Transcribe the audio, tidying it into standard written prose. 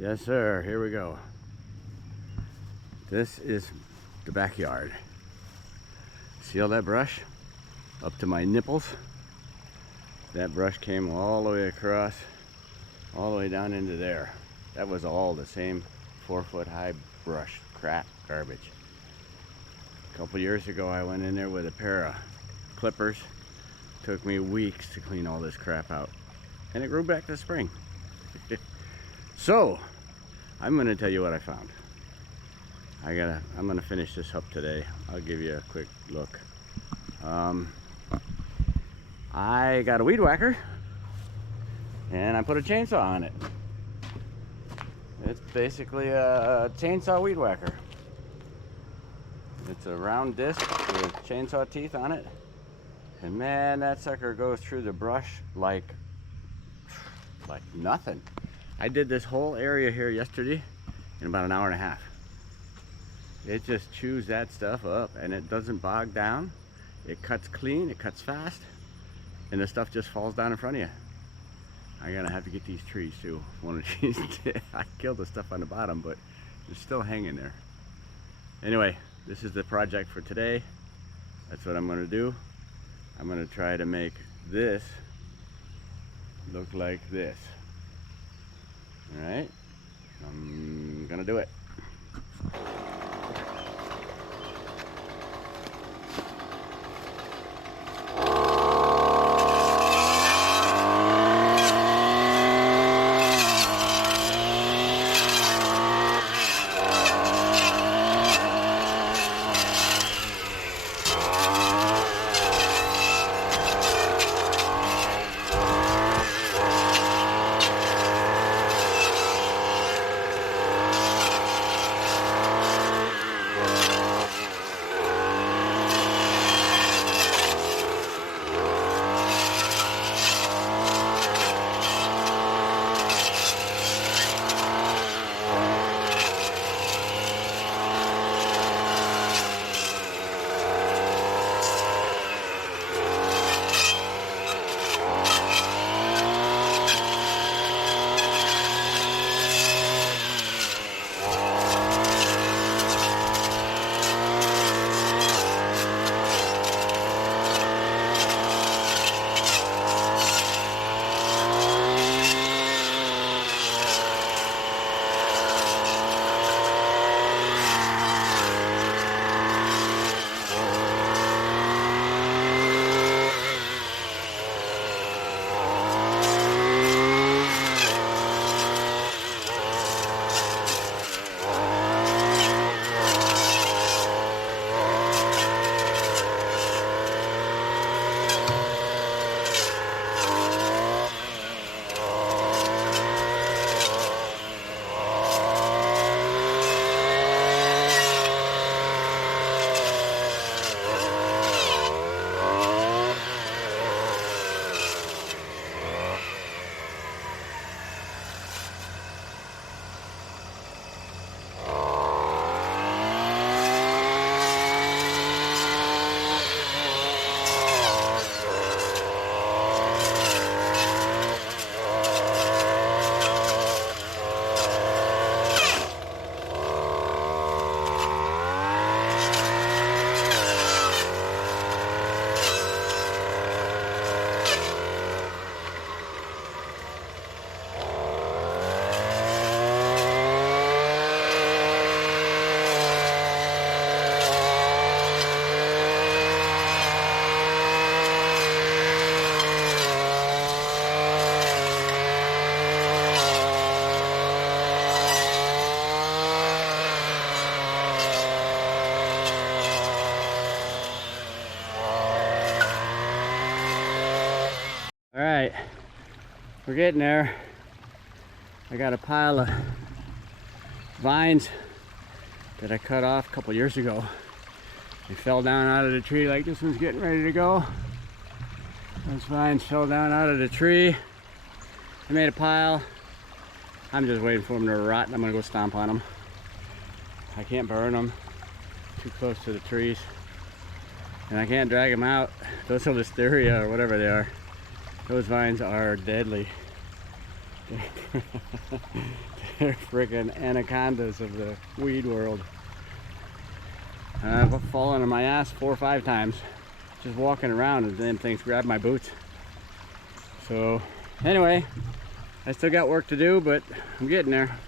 Yes, sir. Here we go. This is the backyard. See all that brush? Up to my nipples. That brush came all the way across, all the way down into there. That was all the same 4-foot high brush, crap, garbage. A couple years ago, I went in there with a pair of clippers. Took me weeks to clean all this crap out. And it grew back this spring. So, I'm gonna tell you what I found. I'm gonna finish this up today. I'll give you a quick look. I got a weed whacker and I put a chainsaw on it. It's basically a chainsaw weed whacker. It's a round disc with chainsaw teeth on it. And man, that sucker goes through the brush like nothing. I did this whole area here yesterday in about an hour and a half. It just chews that stuff up and it doesn't bog down. It cuts clean, it cuts fast, and the stuff just falls down in front of you. I'm gonna have to get these trees too. One of these, I killed the stuff on the bottom, but it's still hanging there. Anyway, this is the project for today. That's what I'm gonna do. I'm gonna try to make this look like this. All right, I'm gonna do it. All right, we're getting there. I got a pile of vines that I cut off a couple years ago. They fell down out of the tree like this one's getting ready to go. Those vines fell down out of the tree. I made a pile. I'm just waiting for them to rot and I'm gonna go stomp on them. I can't burn them, too close to the trees. And I can't drag them out. Those are Lysteria or whatever they are. Those vines are deadly. They're freaking anacondas of the weed world. I've fallen on my ass 4 or 5 times just walking around, and then things grab my boots. So anyway, I still got work to do, but I'm getting there.